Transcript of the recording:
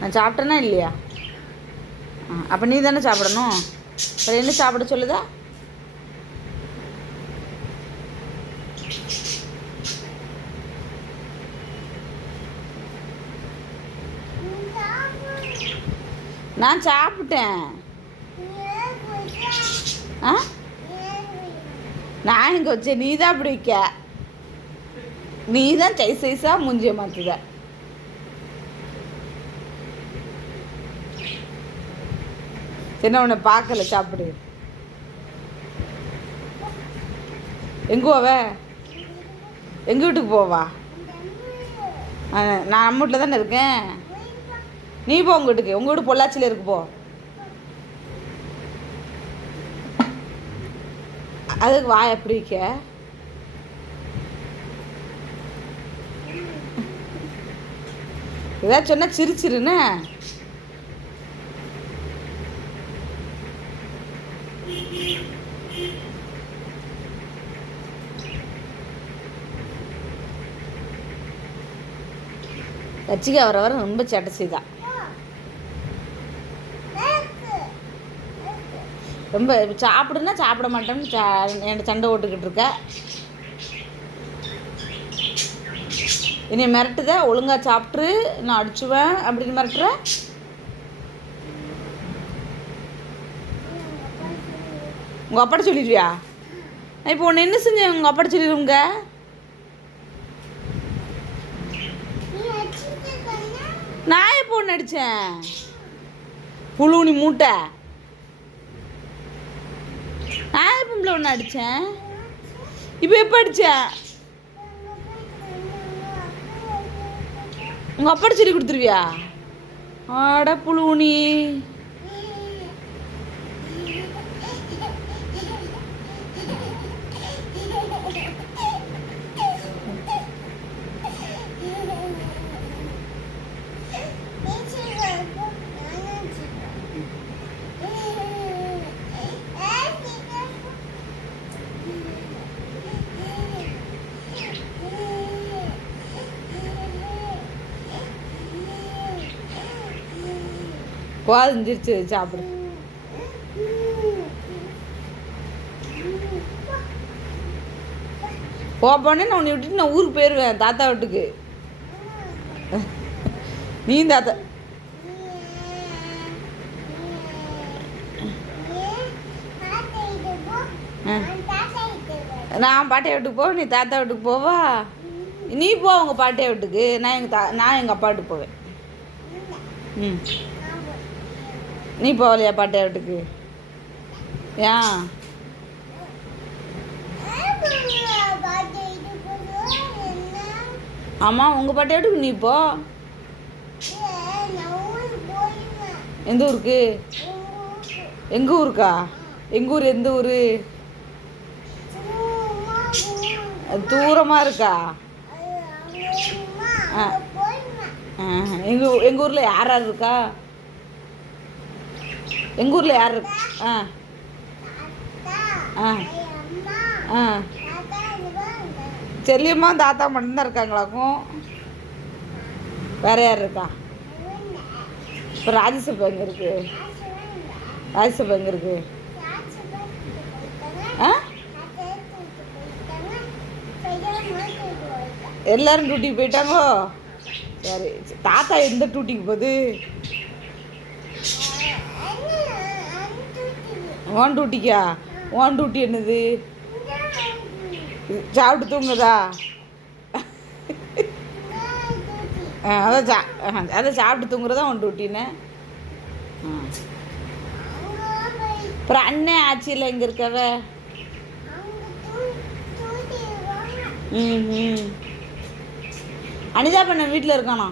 நான் சாப்பிட்டேனா இல்லையா? அப்போ நீ தானே சாப்பிடணும். அப்புறம் என்ன சாப்பிட சொல்லுதா? நான் சாப்பிட்டேன். ஆ, நான் இங்கே வச்சேன். நீ தான் அப்படி வைக்க. நீ தான் சைஸாக மூஞ்சிய மாற்றுத. என்ன உன்னை பார்க்கல, சாப்பிடு. எங்கே போவ? எங்கள் வீட்டுக்கு போவா? நான் நம்ம வீட்டில் தானே இருக்கேன். நீ போ உங்கள் வீட்டுக்கு. உங்கள் வீடு பொள்ளாச்சியில் இருக்கு, போ. அதுக்கு வா எப்படி வைக்க? ஏதாச்சும் சொன்னால் சிரிச்சிருன்னு. வச்சிக்க வர ரொம்ப சேட்டை செய்தான். ரொம்ப சாப்பிடுன்னா சாப்பிட மாட்டேன்னு என்கிட்ட சண்டை ஓட்டுக்கிட்டு இருக்க. என்னை மிரட்டுத. ஒழுங்காக சாப்பிட்ரு, நான் அடிச்சுவேன் அப்படின்னு மிரட்டுற. உங்கள் அப்பாட்ட சொல்லிடுவியா? இப்போ ஒன்று என்ன செஞ்சேன்? உங்கள் அப்பாட்ட சொல்லிடுவோங்க. நான் எப்போ ஒன்று அடித்தேன்? புழுனி மூட்டை. நான் எப்போ ஒன்று அடித்தேன்? இப்போ எப்போ அடித்தேன்? உங்கள் அப்பாட்ட சொல்லி கொடுத்துருவியா? ஆட புழுனி. போதிஞ்சிருச்சு, சாப்பிடு. போனே நான் உன்னை விட்டுட்டு நான் ஊருக்கு போயிடுவேன், தாத்தா வீட்டுக்கு. நீ தாத்தா நான் பாட்டியா வீட்டுக்கு போவேன், நீ தாத்தா வீட்டுக்கு போவா. நீ போ உங்கள் பாட்டியா வீட்டுக்கு. நான் எங்கள் அப்பா வீட்டுக்கு போவேன். ம், நீ போகலையா பாட்டியா வீட்டுக்கு? ஏன்? ஆமாம், உங்கள் பாட்டியா வீட்டுக்கு நீ போ. எந்த ஊருக்கு? எங்கள் ஊருக்கா? எங்கள் ஊர் எந்த ஊர்? தூரமாக இருக்கா? எங்கள் ஊரில் யார் யார் இருக்கா? எங்கள் ஊரில் யார் இருக்கா? செல்லியம்மா தாத்தா மட்டும்தான் இருக்காங்களாக்கும். வேறு யார் இருக்கா? இப்போ ராஜ்யசபா எங்கே இருக்கு? ராஜ்யசபா எங்கே இருக்கு? எல்லாரும் டியூட்டிக்கு போயிட்டாங்கோ. சரி, தாத்தா எந்த டியூட்டிக்கு போகுது? ஓன் டியூட்டிக்கா? ஓன் டியூட்டி என்னது? சாப்பிட்டு தூங்குதா? அதான் சாப்பிட்டு தூங்குறதா உன் டியூட்டின்னு. அப்புறம் அண்ணன் ஆட்சியில் எங்கே இருக்கவ? ம், அனிதா பண்ண வீட்டில் இருக்கானா?